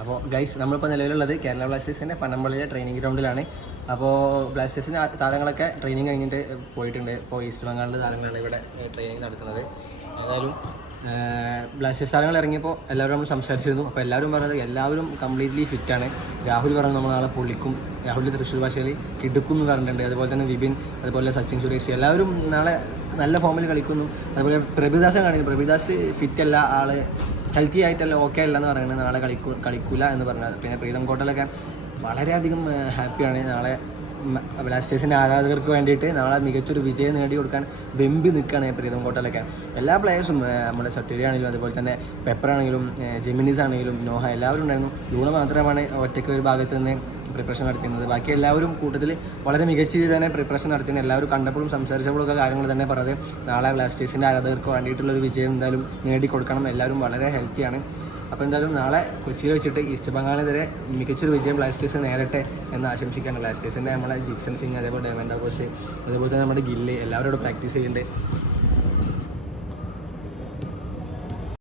അപ്പോൾ ഗൈസ് നമ്മളിപ്പോൾ നിലവിലുള്ളത് കേരള ബ്ലാസ്റ്റേഴ്സിന്റെ പനമ്പള്ളിയിലെ ട്രെയിനിങ് ഗ്രൗണ്ടിലാണ് അപ്പോൾ ബ്ലാസ്റ്റേഴ്സിന്റെ താരങ്ങളൊക്കെ ട്രെയിനിങ് കഴിഞ്ഞിട്ട് പോയിട്ടുണ്ട്. ഇപ്പോൾ ഈസ്റ്റ് ബംഗാളിലെ താരങ്ങളാണ് ഇവിടെ ട്രെയിനിങ് നടത്തുന്നത്. ഏതായാലും ബ്ലാസ്റ്റേഴ്സ് താരങ്ങൾ ഇറങ്ങിയപ്പോൾ എല്ലാവരും നമ്മൾ സംസാരിച്ചിരുന്നു. അപ്പോൾ എല്ലാവരും പറഞ്ഞത് എല്ലാവരും കംപ്ലീറ്റ്ലി ഫിറ്റാണ് രാഹുൽ പറഞ്ഞു നമ്മൾ നാളെ പൊളിക്കും. രാഹുൽ തൃശ്ശൂർ ഭാഷയിൽ കിടുക്കും എന്ന് പറഞ്ഞിട്ടുണ്ട്. അതുപോലെ തന്നെ വിപിൻ അതുപോലെ സച്ചിൻ സുരേഷ് എല്ലാവരും നാളെ നല്ല ഫോമിൽ കളിക്കുന്നു. അതുപോലെ പ്രഭുദാസൻ കാണിക്കുന്നു പ്രഭുദാസ് ഫിറ്റല്ല ആൾ. ഹെൽത്തി ആയിട്ടല്ല ഓക്കെ അല്ല എന്ന് പറയുന്നത് നാളെ കളിക്കൂ കളിക്കൂല എന്ന് പറഞ്ഞത്. പിന്നെ പ്രീതം കോട്ടലൊക്കെ വളരെയധികം ഹാപ്പിയാണ് നാളെ ബ്ലാസ്റ്റേഴ്സിന്റെ ആരാധകർക്ക് വേണ്ടിയിട്ട് നാളെ മികച്ചൊരു വിജയം നേടി കൊടുക്കാൻ വെമ്പി നിൽക്കുകയാണ് പ്രീതം കോട്ടലൊക്കെ. എല്ലാ പ്ലേയേഴ്സും നമ്മുടെ സട്ടേരി ആണെങ്കിലും അതുപോലെ തന്നെ പെപ്പർ ആണെങ്കിലും ജെമിനീസ് ആണെങ്കിലും നോഹ എല്ലാവരും ഉണ്ടായിരുന്നു. ലൂണ മാത്രമാണ് ഒറ്റയ്ക്ക് ഒരു ഭാഗത്ത് നിന്ന് പ്രിപ്പറേഷൻ നടത്തിയിരുന്നത്. ബാക്കി എല്ലാവരും കൂട്ടത്തിൽ വളരെ മികച്ച രീതിയിൽ തന്നെ പ്രിപ്പറേഷൻ നടത്തിയത് എല്ലാവരും കണ്ടപ്പോഴും സംസാരിച്ചപ്പോഴും ഒക്കെ കാര്യങ്ങൾ തന്നെ പറഞ്ഞത് നാളെ ബ്ലാസ്റ്റേഴ്സിന്റെ ആരാധകർക്ക് വേണ്ടിയിട്ടുള്ള ഒരു വിജയം എന്തായാലും നേടിക്കൊടുക്കണം. എല്ലാവരും വളരെ ഹെൽത്തിയാണ് അപ്പോൾ എന്തായാലും നാളെ കൊച്ചിയിൽ വെച്ചിട്ട് ഈസ്റ്റ് ബംഗാളിനെതിരെ മികച്ചൊരു വിജയം ബ്ലാസ്റ്റേഴ്സ് നേരട്ടെ എന്ന് ആശംസിക്കുകയാണ് ബ്ലാസ്റ്റേഴ്സിന്റെ നമ്മളെ ജിക്സൺ സിംഗ് അതേപോലെ ഡേമൻഡ കോസ് അതേപോലെ തന്നെ നമ്മുടെ ഗില്ല് എല്ലാവരും പ്രാക്ടീസ് ചെയ്യുന്നുണ്ട്.